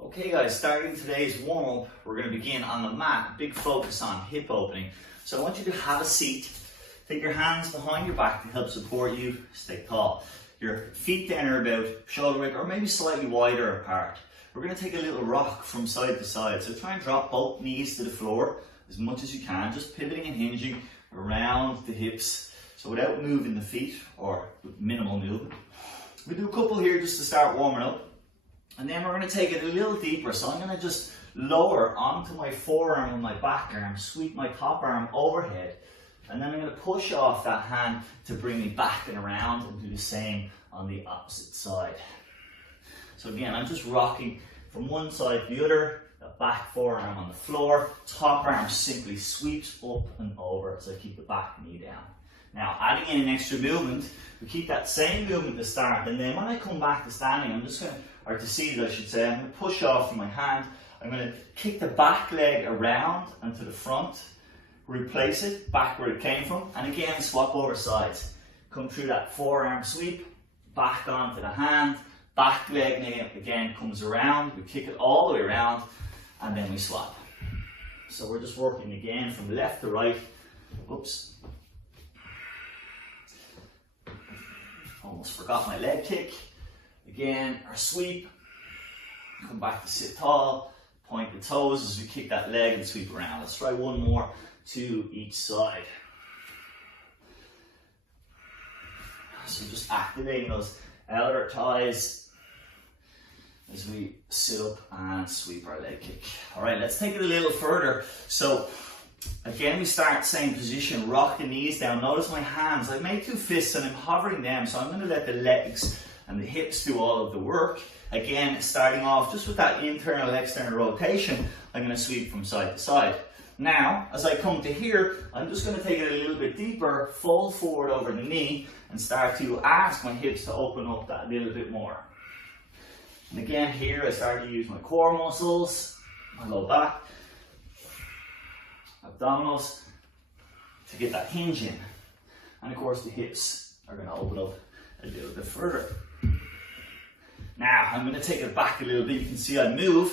Okay guys, starting today's warm-up, we're going to begin on the mat, big focus on hip opening. So I want you to have a seat, take your hands behind your back to help support you, stay tall. Your feet then are about shoulder width or maybe slightly wider apart. We're going to take a little rock from side to side, so try and drop both knees to the floor as much as you can, just pivoting and hinging around the hips, so without moving the feet or with minimal movement. We do a couple here just to start warming up. And then we're going to take it a little deeper, so I'm going to just lower onto my forearm and my back arm, sweep my top arm overhead, and then I'm going to push off that hand to bring me back and around and do the same on the opposite side. So again, I'm just rocking from one side to the other, the back forearm on the floor, top arm simply sweeps up and over as I keep the back knee down. Now, adding in an extra movement, we keep that same movement to start, and then when I come back to standing, I'm just going to, or to seated I should say, I'm going to push off from my hand, I'm going to kick the back leg around and to the front, replace it back where it came from, and again swap over sides. Come through that forearm sweep, back onto the hand, back leg again comes around, we kick it all the way around, and then we swap. So we're just working again from left to right. Oops. Almost forgot my leg kick. Again, our sweep, come back to sit tall, point the toes as we kick that leg and sweep around. Let's try one more to each side. So just activating those outer thighs as we sit up and sweep our leg kick. All right, let's take it a little further. So again, we start same position, rock the knees down. Notice my hands, I made two fists and I'm hovering them, so I'm going to let the legs and the hips do all of the work. Again, starting off just with that internal, external rotation, I'm going to sweep from side to side. Now, as I come to here, I'm just going to take it a little bit deeper, fold forward over the knee, and start to ask my hips to open up that little bit more. And again, here I start to use my core muscles, my low back, abdominals, to get that hinge in. And of course, the hips are going to open up a little bit further. Now, I'm going to take it back a little bit. You can see I move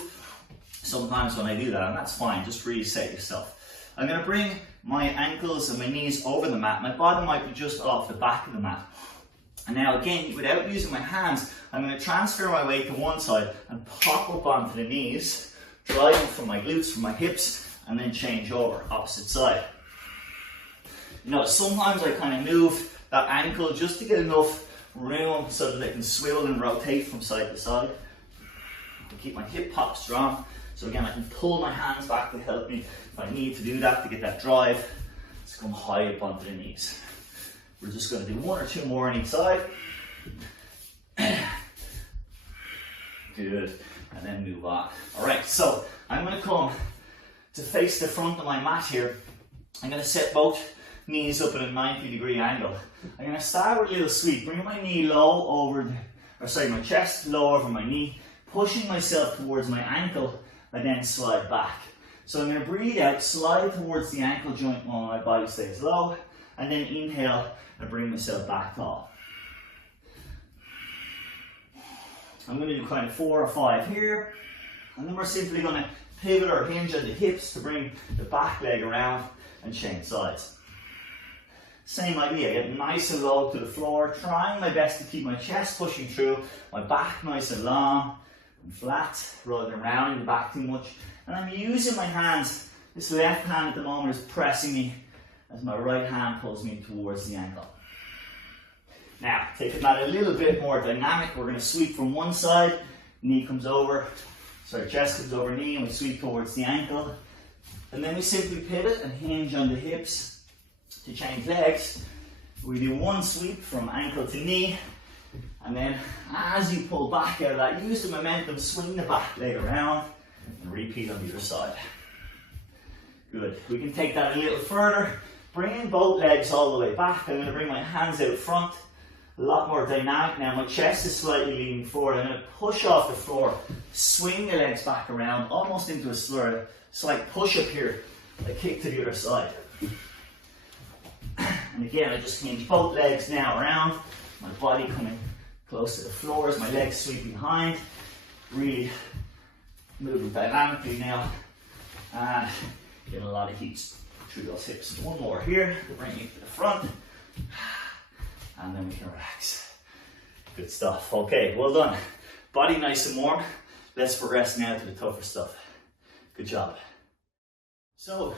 sometimes when I do that, and that's fine. Just reset yourself. I'm going to bring my ankles and my knees over the mat. My bottom might be just off the back of the mat. And now again, without using my hands, I'm going to transfer my weight to one side and pop up onto the knees, driving from my glutes, from my hips, and then change over, opposite side. You know, sometimes I kind of move that ankle just to get enough room so that I can swivel and rotate from side to side. I keep my hip pop strong, so again I can pull my hands back to help me if I need to do that to get that drive to come high up onto the knees. We're just going to do one or two more on each side. Good, and then move on. Alright, so I'm going to come to face the front of my mat here. I'm going to set both knees up at a 90-degree angle. I'm going to start with a little sweep, bring my knee low over, my chest low over my knee, pushing myself towards my ankle, and then slide back. So I'm going to breathe out, slide towards the ankle joint while my body stays low, and then inhale and bring myself back tall. I'm going to do kind of 4 or 5 here, and then we're simply going to pivot or hinge on the hips to bring the back leg around and change sides. Same idea, get nice and low to the floor, trying my best to keep my chest pushing through, my back nice and long and flat, rather than rounding the back too much. And I'm using my hands. This left hand at the moment is pressing me as my right hand pulls me towards the ankle. Now, taking that a little bit more dynamic, we're going to sweep from one side, knee comes over, chest comes over knee, and we sweep towards the ankle. And then we simply pivot and hinge on the hips. To change legs, we do one sweep from ankle to knee, and then as you pull back out of that, use the momentum, swing the back leg around, and repeat on the other side. Good. We can take that a little further, bringing both legs all the way back. I'm going to bring my hands out front, a lot more dynamic now. My chest is slightly leaning forward. I'm going to push off the floor, swing the legs back around, almost into a slight push up here, a kick to the other side. And again, I just hinge both legs now around, my body coming close to the floor as my legs sweep behind. Really moving dynamically now, and getting a lot of heat through those hips. One more here, bring it to the front, and then we can relax. Good stuff. Okay, well done. Body nice and warm. Let's progress now to the tougher stuff. Good job. So,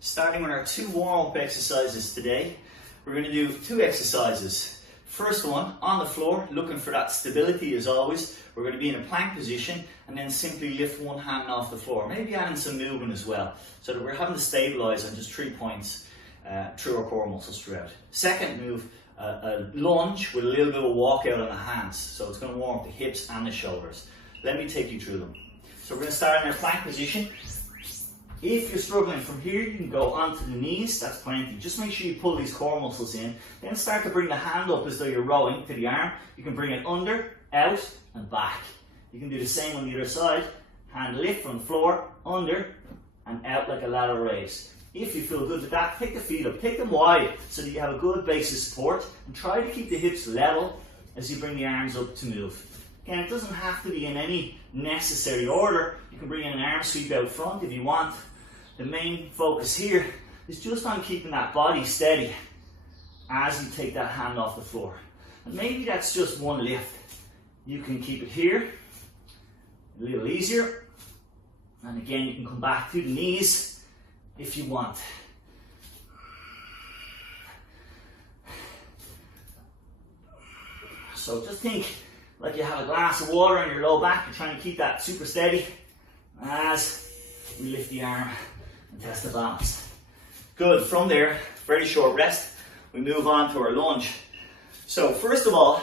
starting with our 2 warm-up exercises today, we're going to do 2 exercises. First one, on the floor, looking for that stability as always. We're going to be in a plank position and then simply lift one hand off the floor. Maybe adding some movement as well, so that we're having to stabilize on just 3 points through our core muscles throughout. Second move, a lunge with a little bit of walkout on the hands. So it's going to warm up the hips and the shoulders. Let me take you through them. So we're going to start in our plank position. If you're struggling from here, you can go onto the knees, that's plenty. Just make sure you pull these core muscles in. Then start to bring the hand up as though you're rowing to the arm. You can bring it under, out, and back. You can do the same on the other side. Hand lift from the floor, under, and out like a lateral raise. If you feel good with that, take the feet up, take them wide so that you have a good base of support, and try to keep the hips level as you bring the arms up to move. Again, it doesn't have to be in any necessary order. You can bring in an arm sweep out front if you want. The main focus here is just on keeping that body steady as you take that hand off the floor. And maybe that's just one lift. You can keep it here, a little easier. And again, you can come back to the knees if you want. So just think like you have a glass of water on your low back. You're trying to keep that super steady as we lift the arm and test the balance. Good. From there, very short rest, we move on to our lunge. So first of all,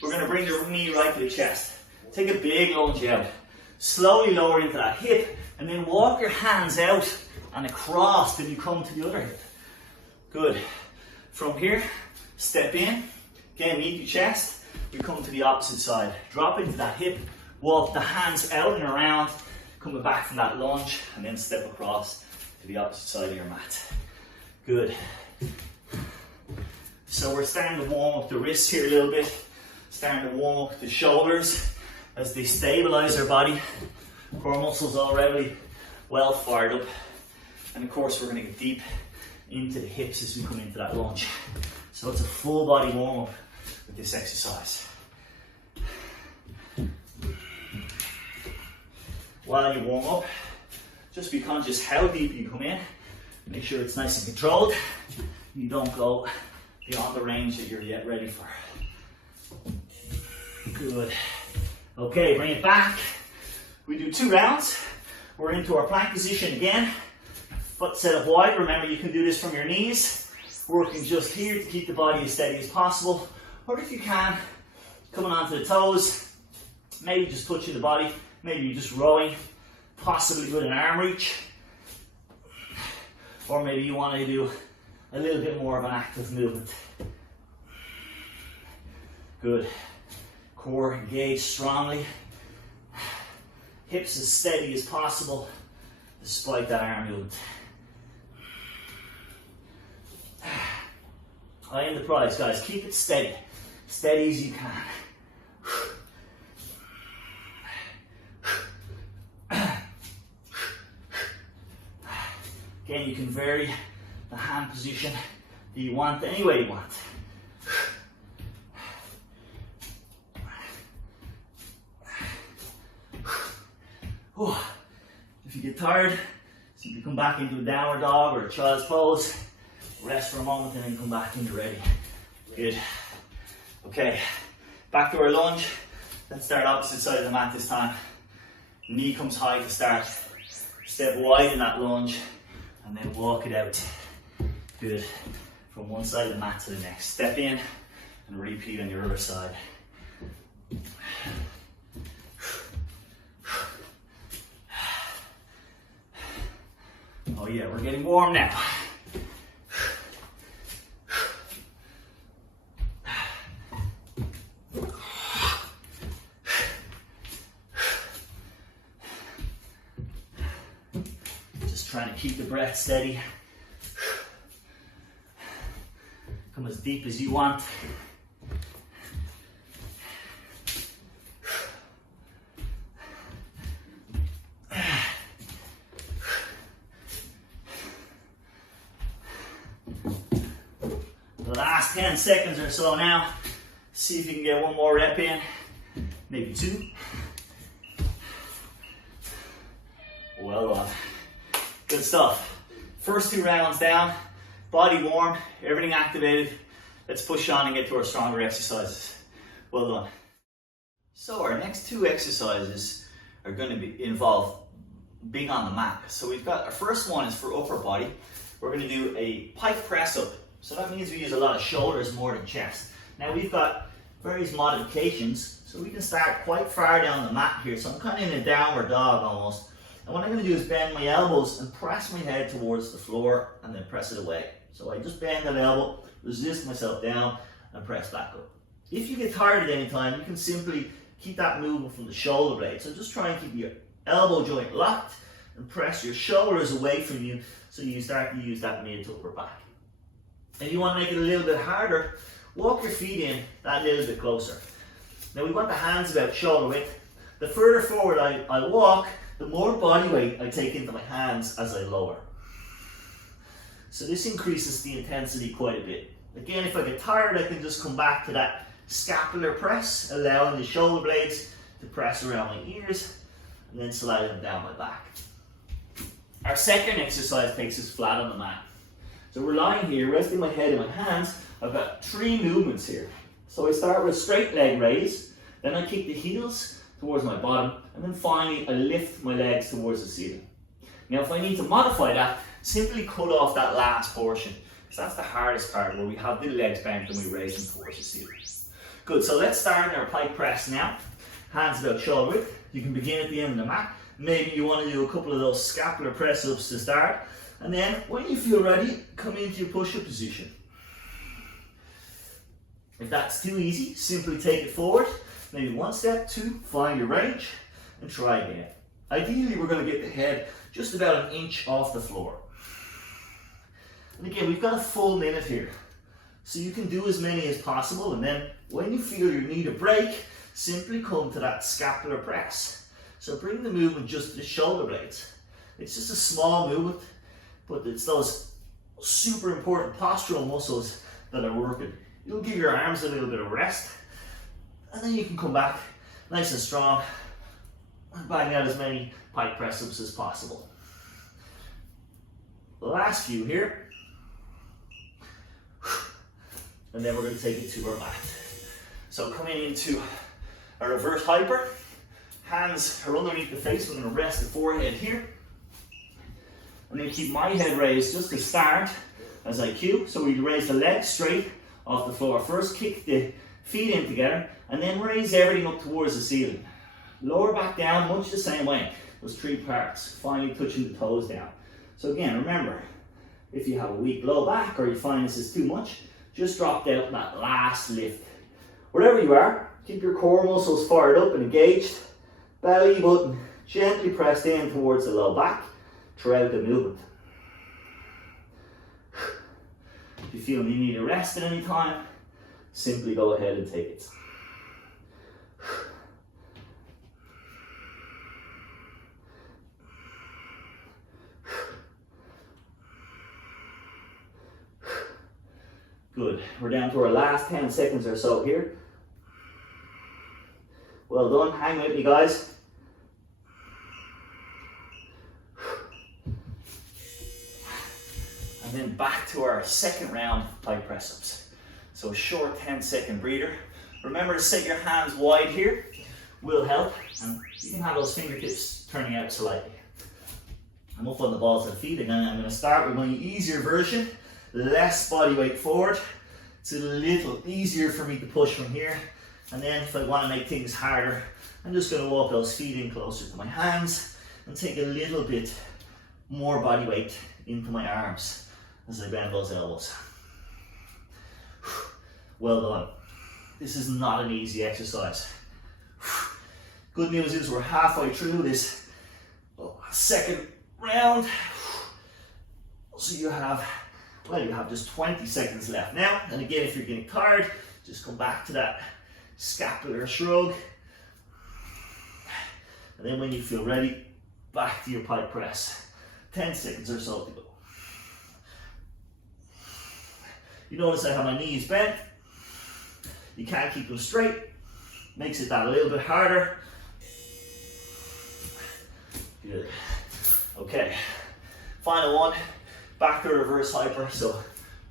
we're going to bring the knee right to the chest. Take a big lunge out. Slowly lower into that hip, and then walk your hands out and across till you come to the other hip. Good. From here, step in. Again, meet your chest. We come to the opposite side. Drop into that hip. Walk the hands out and around, coming back from that lunge, and then step across to the opposite side of your mat. Good. So we're starting to warm up the wrists here a little bit. Starting to warm up the shoulders as they stabilize our body. Core muscles already well fired up. And of course, we're going to get deep into the hips as we come into that lunge. So it's a full body warm up with this exercise. While you warm up, just be conscious how deep you come in. Make sure it's nice and controlled. You don't go beyond the range that you're yet ready for. Good. Okay, bring it back. We do 2 rounds. We're into our plank position again. Foot set up wide. Remember, you can do this from your knees. Working just here to keep the body as steady as possible. Or if you can, coming onto the toes. Maybe just touching the body. Maybe you're just rowing, possibly with an arm reach. Or maybe you want to do a little bit more of an active movement. Good. Core engaged strongly. Hips as steady as possible despite that arm movement. I am the prize, guys. Keep it steady. Steady as you can. Again, you can vary the hand position that you want any way you want. If you get tired, simply come back into a downward dog or a child's pose. Rest for a moment and then come back into ready. Good. Okay, back to our lunge. Let's start opposite side of the mat this time. Knee comes high to start. Step wide in that lunge and then walk it out. Good. From one side of the mat to the next. Step in and repeat on your other side. Oh yeah, we're getting warm now. Just trying to keep the breath steady. Come as deep as you want. last 10 seconds or so now. See if you can get one more rep in, maybe 2. Well done. Good stuff. First 2 rounds down, body warm, everything activated. Let's push on and get to our stronger exercises. Well done. So our next 2 exercises are going to involve being on the mat. So we've got, our first one is for upper body. We're going to do a pike press up. So that means we use a lot of shoulders more than chest. Now we've got various modifications. So we can start quite far down the mat here. So I'm kind of in a downward dog almost. And what I'm going to do is bend my elbows and press my head towards the floor and then press it away. So I just bend that elbow, resist myself down and press back up. If you get tired at any time, you can simply keep that movement from the shoulder blade. So just try and keep your elbow joint locked and press your shoulders away from you so you start to use that mid to upper back. If you want to make it a little bit harder, walk your feet in that little bit closer. Now we want the hands about shoulder width. The further forward I walk, the more body weight I take into my hands as I lower. So this increases the intensity quite a bit. Again, if I get tired, I can just come back to that scapular press, allowing the shoulder blades to press around my ears and then slide them down my back. Our second exercise takes us flat on the mat. So we're lying here, resting my head in my hands. I've got 3 movements here. So I start with straight leg raise, then I kick the heels towards my bottom, and then finally I lift my legs towards the ceiling. Now if I need to modify that, simply cut off that last portion, because that's the hardest part, where we have the legs bent and we raise them towards the ceiling. Good, so let's start our pike press now. Hands about shoulder width. You can begin at the end of the mat. Maybe you want to do a couple of those scapular press ups to start, and then when you feel ready, come into your push-up position. If that's too easy, simply take it forward. Maybe 1 step, 2, find your range, and try again. Ideally, we're going to get the head just about an inch off the floor. And again, we've got a full minute here. So you can do as many as possible, and then when you feel you need a break, simply come to that scapular press. So bring the movement just to the shoulder blades. It's just a small movement, but it's those super important postural muscles that are working. You'll give your arms a little bit of rest, and then you can come back nice and strong and bang out as many pike press ups as possible. The last few here, and then we're going to take it to our mat. So coming into a reverse hyper, hands are underneath the face. We're going to rest the forehead here. I'm going to keep my head raised just to start as I cue. So we raise the legs straight off the floor. First kick the feet in together and then raise everything up towards the ceiling. Lower back down much the same way. Those 3 parts, finally touching the toes down. So again, remember, if you have a weak low back or you find this is too much, just drop down that last lift. Wherever you are, keep your core muscles fired up and engaged. Belly button gently pressed in towards the low back throughout the movement. If you feel you need a rest at any time, simply go ahead and take it. Good. We're down to our last 10 seconds or so here. Well done. Hang with me, guys. And then back to our second round of pike press ups. So a short 10-second breather. Remember to set your hands wide here. Will help. And you can have those fingertips turning out slightly. I'm up on the balls of the feet again. I'm going to start with my easier version. Less body weight forward. It's a little easier for me to push from here. And then if I want to make things harder, I'm just going to walk those feet in closer to my hands and take a little bit more body weight into my arms as I bend those elbows. Well done. This is not an easy exercise. Good news is we're halfway through this second round. So you have just 20 seconds left now. And again, if you're getting tired, just come back to that scapular shrug. And then when you feel ready, back to your pike press. 10 seconds or so to go. You notice I have my knees bent. You can't keep them straight. Makes it that a little bit harder. Good. Okay. Final one. Back to reverse hyper. So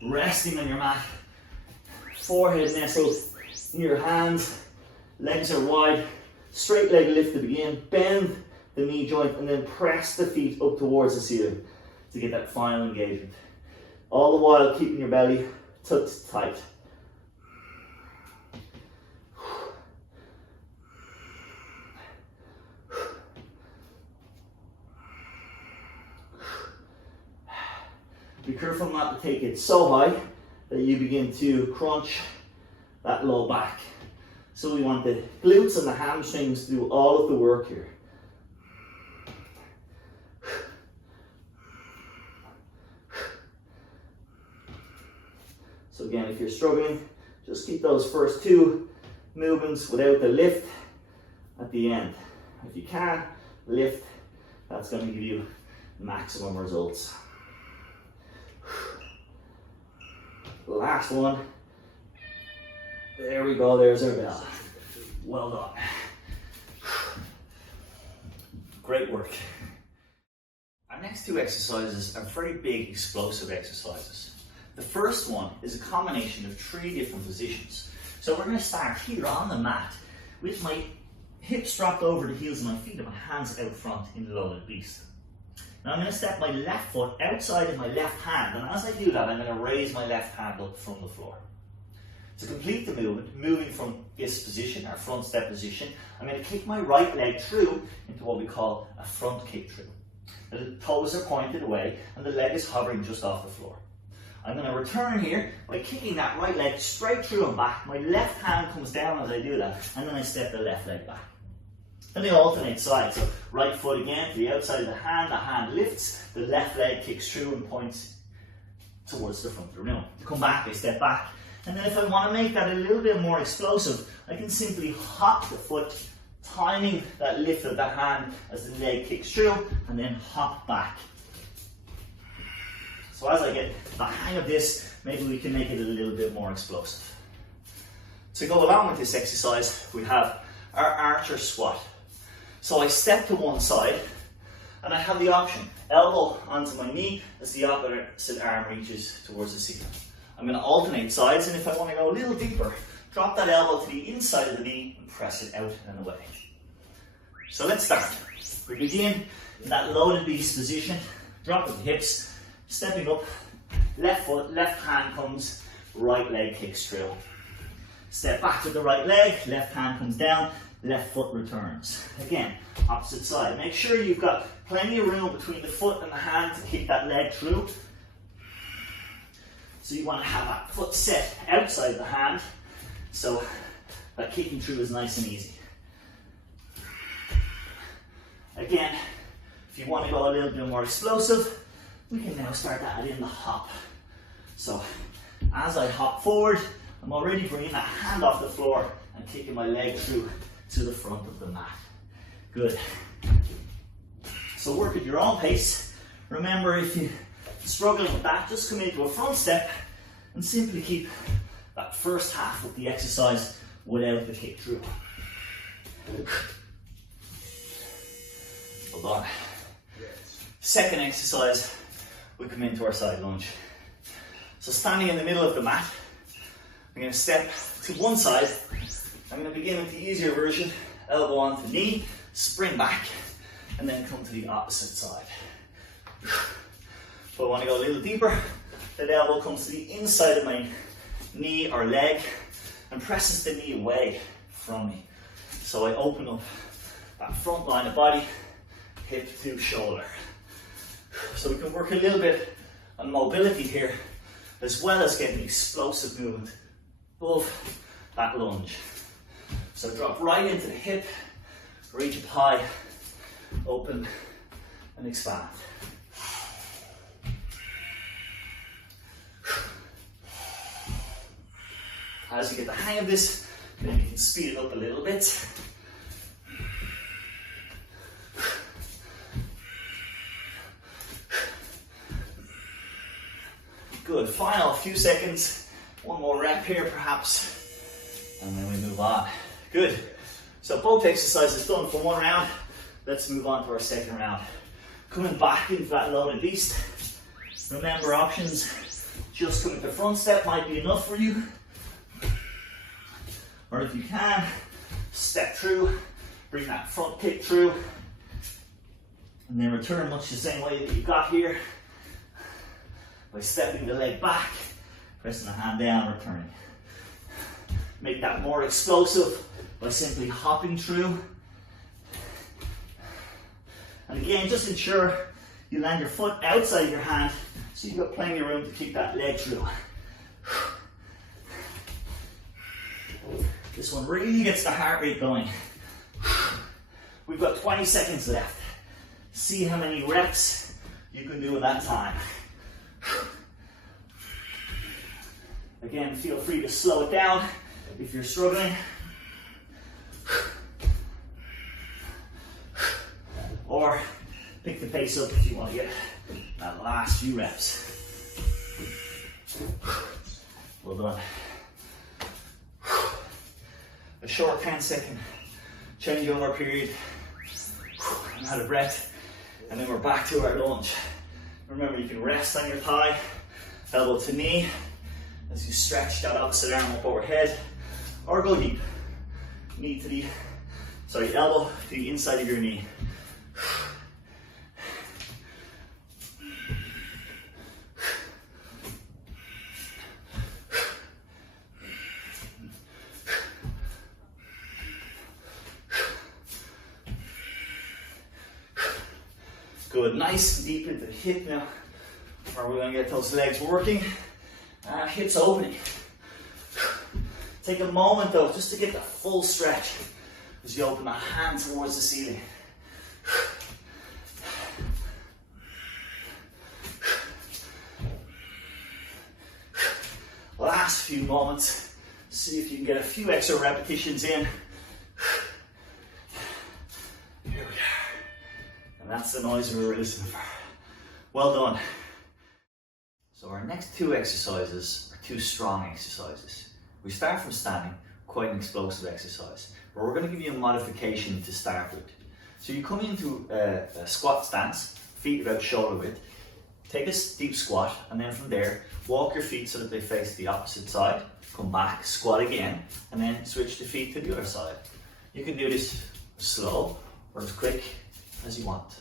resting on your mat. Forehead nestled in your hands. Legs are wide. Straight leg lift to begin. Bend the knee joint and then press the feet up towards the ceiling to get that final engagement. All the while keeping your belly tucked tight. Be careful not to take it so high that you begin to crunch that low back. So we want the glutes and the hamstrings to do all of the work here. So again, if you're struggling, just keep those first two movements without the lift at the end. If you can lift, that's going to give you maximum results. Last one. There we go, there's our bell. Well done. Great work. Our next two exercises are very big explosive exercises. The first one is a combination of 3 different positions. So we're going to start here on the mat with my hips dropped over the heels of my feet and my hands out front in loaded beast. Now I'm going to step my left foot outside of my left hand, and as I do that I'm going to raise my left hand up from the floor. To complete the movement, moving from this position, our front step position, I'm going to kick my right leg through into what we call a front kick through. The toes are pointed away and the leg is hovering just off the floor. I'm going to return here by kicking that right leg straight through and back. My left hand comes down as I do that, and then I step the left leg back. Then they alternate sides. So right foot again to the outside of the hand lifts, the left leg kicks through and points towards the front of the room. To come back, I step back. And then if I want to make that a little bit more explosive, I can simply hop the foot, timing that lift of the hand as the leg kicks through, and then hop back. So as I get the hang of this, maybe we can make it a little bit more explosive. To go along with this exercise, we have our archer squat. So I step to one side, and I have the option, elbow onto my knee as the opposite arm reaches towards the ceiling. I'm going to alternate sides, and if I want to go a little deeper, drop that elbow to the inside of the knee and press it out and away. So let's start. We begin in that loaded beast position, dropping the hips, stepping up, left foot, left hand comes, right leg kicks through. Step back with the right leg, left hand comes down, left foot returns. Again, opposite side. Make sure you've got plenty of room between the foot and the hand to kick that leg through. So you want to have that foot set outside the hand, so that kicking through is nice and easy. Again, if you want to go a little bit more explosive, we can now start that in the hop. So as I hop forward, I'm already bringing that hand off the floor and kicking my leg through to the front of the mat. Good. So work at your own pace. Remember, if you're struggling with that, just come into a front step and simply keep that first half of the exercise without the kick through. Hold on. Second exercise, we come into our side lunge. So standing in the middle of the mat, I'm going to step to one side. I'm going to begin with the easier version, elbow onto knee, spring back, and then come to the opposite side. If I want to go a little deeper, that elbow comes to the inside of my knee or leg and presses the knee away from me. So I open up that front line of body, hip to shoulder. So we can work a little bit on mobility here, as well as getting explosive movement above that lunge. So drop right into the hip, reach up high, open and expand. As you get the hang of this, then you can speed it up a little bit. Good, final few seconds. One more rep here perhaps, and then we move on. Good. So both exercises done for one round. Let's move on to our second round. Coming back into that loaded beast. Remember, options, just coming to front step might be enough for you. Or if you can, step through, bring that front kick through, and then return much the same way that you got here, by stepping the leg back, pressing the hand down, returning. Make that more explosive by simply hopping through. And again, just ensure you land your foot outside your hand so you've got plenty of room to kick that leg through. This one really gets the heart rate going. We've got 20 seconds left. See how many reps you can do in that time. Again, feel free to slow it down if you're struggling. Or pick the pace up if you want to get that last few reps. Well done. A short 10-second changeover period. I'm out of breath. And then we're back to our lunge. Remember, you can rest on your thigh, elbow to knee, as you stretch that opposite arm up overhead, or go deep. Elbow to the inside of your knee. Good, nice and deep into the hip now. Where we're going to get those legs working. Hips opening. Take a moment though, just to get the full stretch as you open that hand towards the ceiling. Last few moments. See if you can get a few extra repetitions in. Here we are. And that's the noise we were listening for. Well done. So our next two exercises are two strong exercises. We start from standing, quite an explosive exercise, but we're going to give you a modification to start with. So you come into a squat stance, feet about shoulder width, take a deep squat, and then from there, walk your feet so that they face the opposite side, come back, squat again, and then switch the feet to the other side. You can do this slow or as quick as you want.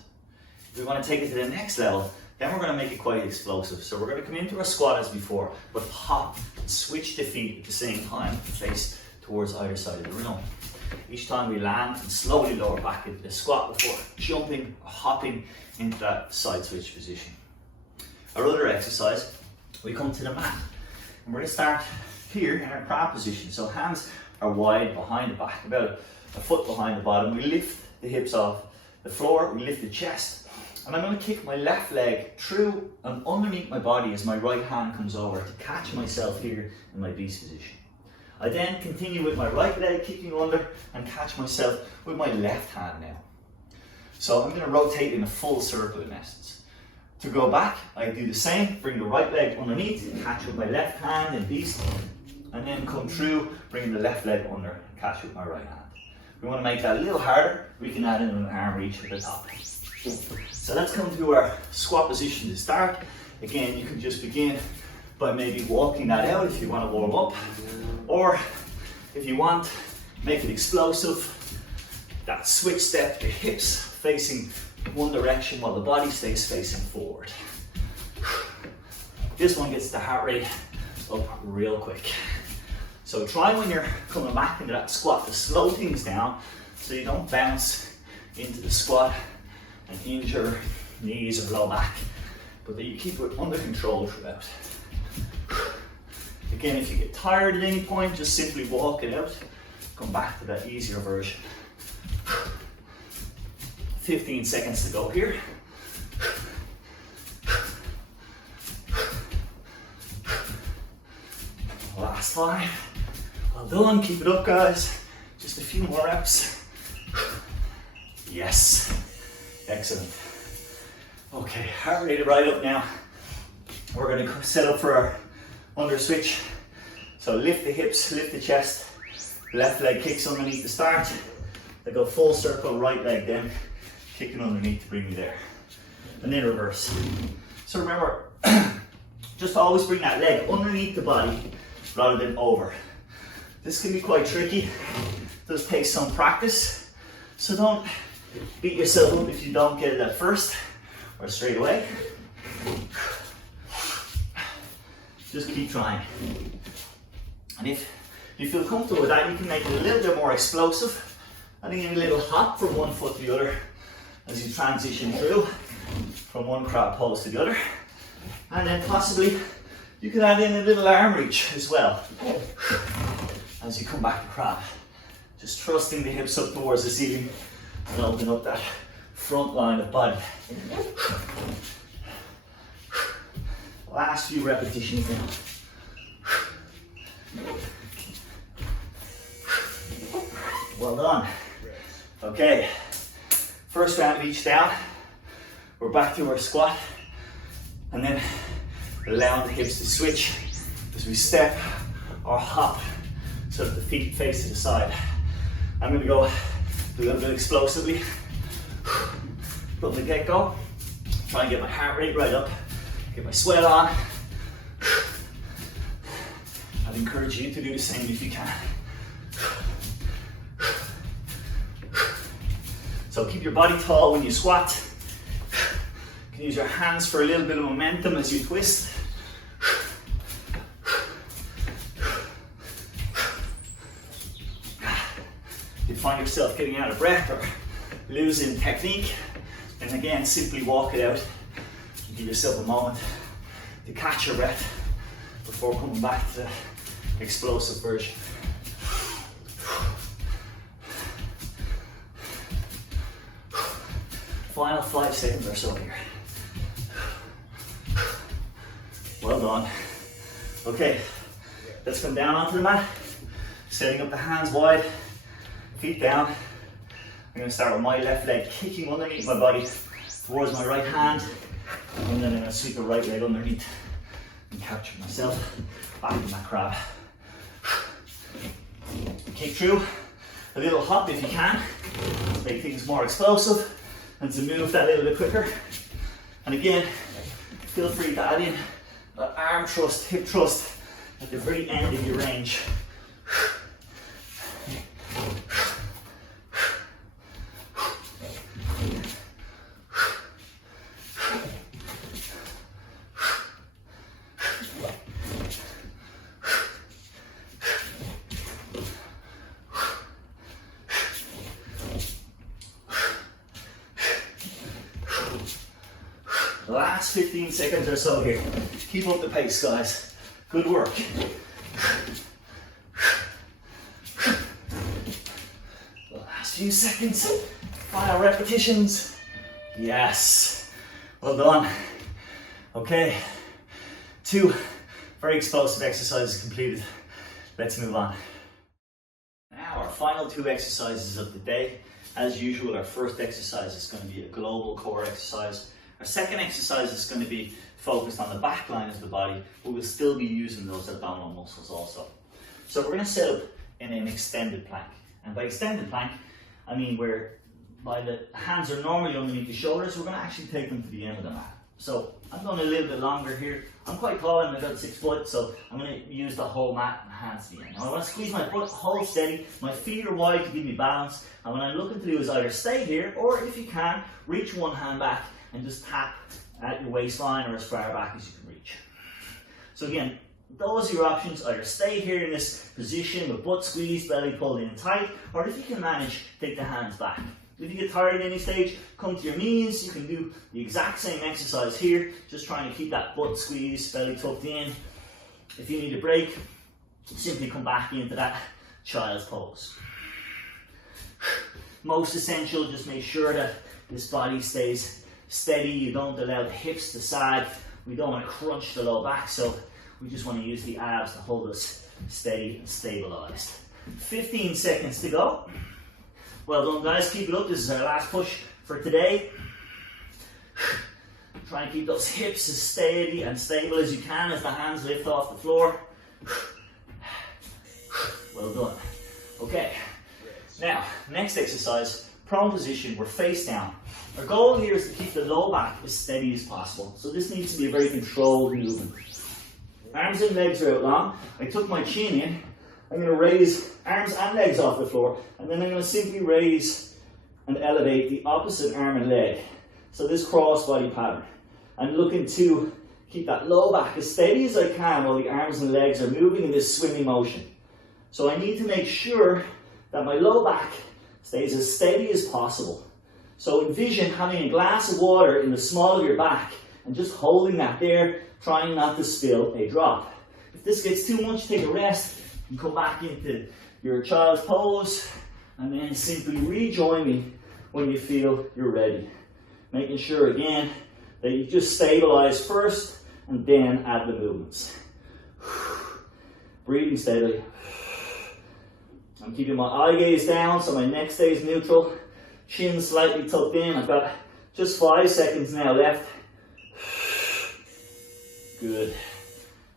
If we want to take it to the next level, then we're going to make it quite explosive. So we're going to come into our squat as before, but hop and switch the feet at the same time to face towards either side of the room. Each time we land and slowly lower back into the squat before jumping or hopping into that side switch position. Our other exercise, we come to the mat. And we're going to start here in our crab position. So hands are wide behind the back, about a foot behind the bottom. We lift the hips off the floor, we lift the chest. And I'm going to kick my left leg through and underneath my body as my right hand comes over to catch myself here in my beast position. I then continue with my right leg kicking under and catch myself with my left hand now. So I'm going to rotate in a full circle in essence. To go back, I do the same, bring the right leg underneath, catch with my left hand in beast, and then come through, bring the left leg under, catch with my right hand. If we want to make that a little harder, we can add in an arm reach at the top. So let's come to our squat position to start. Again, you can just begin by maybe walking that out if you want to warm up, or if you want, make it explosive. That switch step, the hips facing one direction while the body stays facing forward. This one gets the heart rate up real quick. So try when you're coming back into that squat to slow things down so you don't bounce into the squat and injure knees or low back, but that you keep it under control throughout. Again, if you get tired at any point, just simply walk it out. Come back to that easier version. 15 seconds to go here. Last 5. Well done, keep it up guys. Just a few more reps. Yes, excellent. Okay, heart rate right up now. We're going to set up for our under switch So lift the hips, lift the chest, left leg kicks underneath to start. I go full circle, right leg then, kicking underneath to bring me there. And then reverse. So remember, just always bring that leg underneath the body rather than over. This can be quite tricky. It does take some practice. So don't beat yourself up if you don't get it at first or straight away. Just keep trying. And if you feel comfortable with that, you can make it a little bit more explosive. I think a little hop from one foot to the other as you transition through from one crab pose to the other. And then possibly you can add in a little arm reach as well as you come back to crab. Just thrusting the hips up towards the ceiling and open up that front line of body. Last few repetitions now. Well done. Okay, first round of each down. We're back to our squat and then allow the hips to switch as we step or hop so that the feet face to the side. I'm going to go a little bit explosively from the get-go. Try and get my heart rate right up, get my sweat on. I'd encourage you to do the same if you can. So keep your body tall when you squat. You can use your hands for a little bit of momentum as you twist. If you find yourself getting out of breath or losing technique, then again, simply walk it out and give yourself a moment to catch your breath before coming back to the explosive version. Final 5 seconds or so here. Well done. Okay, let's come down onto the mat, setting up the hands wide, feet down. I'm going to start with my left leg kicking underneath my body towards my right hand, and then I'm going to sweep the right leg underneath and capture myself back in my crab. Kick through, a little hop if you can, to make things more explosive and to move that a little bit quicker. And again, feel free to add in an arm thrust, hip thrust at the very end of your range. The last 15 seconds or so here. Keep up the pace, guys. Good work. The last few seconds. Final repetitions. Yes. Well done. Okay. 2 very explosive exercises completed. Let's move on. Now our final 2 exercises of the day. As usual, our first exercise is going to be a global core exercise. Our second exercise is going to be focused on the back line of the body, but we'll still be using those abdominal muscles also. So we're going to set up in an extended plank. And by extended plank, I mean where the hands are normally underneath the shoulders, we're going to actually take them to the end of the mat. So I'm going a little bit longer here. I'm quite tall, I'm about 6 foot, so I'm going to use the whole mat and hands to the end. Now I want to squeeze my butt, hold steady, my feet are wide to give me balance, and what I'm looking to do is either stay here, or if you can, reach one hand back and just tap at your waistline or as far back as you can reach. So again, those are your options. Either stay here in this position with butt squeezed, belly pulled in tight, or if you can manage, take the hands back. If you get tired at any stage, come to your knees. You can do the exact same exercise here, just trying to keep that butt squeezed, belly tucked in. If you need a break, simply come back into that child's pose. Most essential, just make sure that this body stays steady. You don't allow the hips to sag. We don't want to crunch the low back, so we just want to use the abs to hold us steady and stabilized. 15 seconds to go. Well done, guys. Keep it up. This is our last push for today. Try and keep those hips as steady and stable as you can as the hands lift off the floor. Well done. Okay, now, next exercise, prone position, we're face down. Our goal here is to keep the low back as steady as possible. So this needs to be a very controlled movement. Arms and legs are out long. I took my chin in. I'm going to raise arms and legs off the floor, and then I'm going to simply raise and elevate the opposite arm and leg. So this cross body pattern. I'm looking to keep that low back as steady as I can while the arms and legs are moving in this swimming motion. So I need to make sure that my low back stays as steady as possible. So envision having a glass of water in the small of your back and just holding that there, trying not to spill a drop. If this gets too much, take a rest and come back into your child's pose, and then simply rejoin me when you feel you're ready. Making sure again that you just stabilize first and then add the movements. Breathing steadily. I'm keeping my eye gaze down so my neck stays neutral. Chin slightly tucked in. I've got just 5 seconds now left. Good.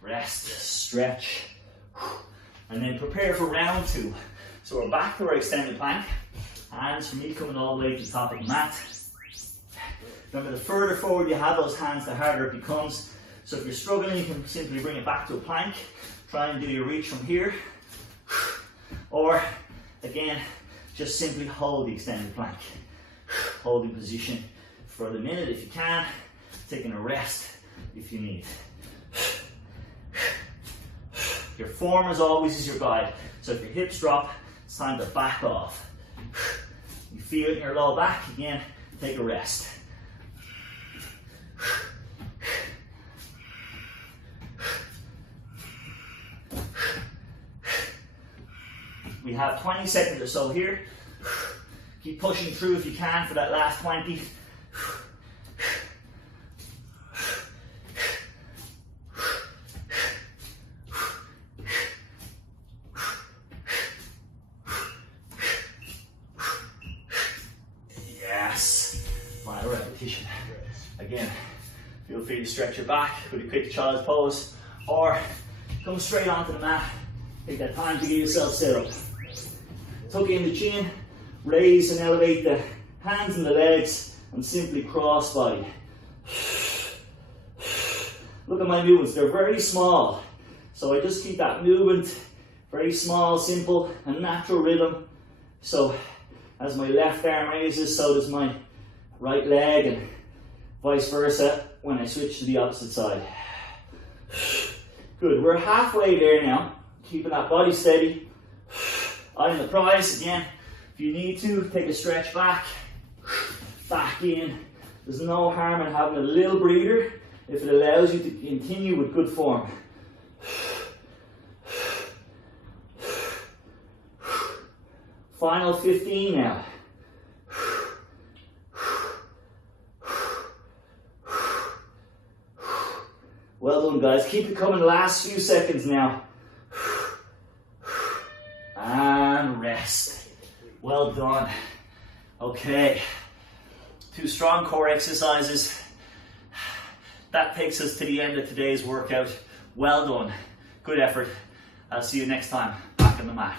Rest, stretch, and then prepare for round 2. So we're back to our extended plank. Hands for me coming all the way to the top of the mat. Remember, the further forward you have those hands, the harder it becomes. So if you're struggling, you can simply bring it back to a plank. Try and do your reach from here. Or, again, just simply hold the extended plank. Holding position for the minute if you can. Taking a rest if you need. Your form, as always, is your guide. So if your hips drop, it's time to back off. You feel it in your low back, again, take a rest. We have 20 seconds or so here. Keep pushing through if you can for that last 20. Yes. Final repetition. Again, feel free to stretch your back with a quick child's pose, or come straight onto the mat. Take that time to get yourself set up. Tuck in the chin, raise and elevate the hands and the legs, and simply cross body. Look at my movements, they're very small. So I just keep that movement very small, simple, and natural rhythm. So as my left arm raises, so does my right leg, and vice versa when I switch to the opposite side. Good, we're halfway there now. Keeping that body steady. Eye on the prize. Again, if you need to, take a stretch back in. There's no harm in having a little breather if it allows you to continue with good form. Final 15 now. Well done, guys. Keep it coming. Last few seconds now. And rest. Well done. Okay. 2 strong core exercises. That takes us to the end of today's workout. Well done. Good effort. I'll see you next time back on the mat.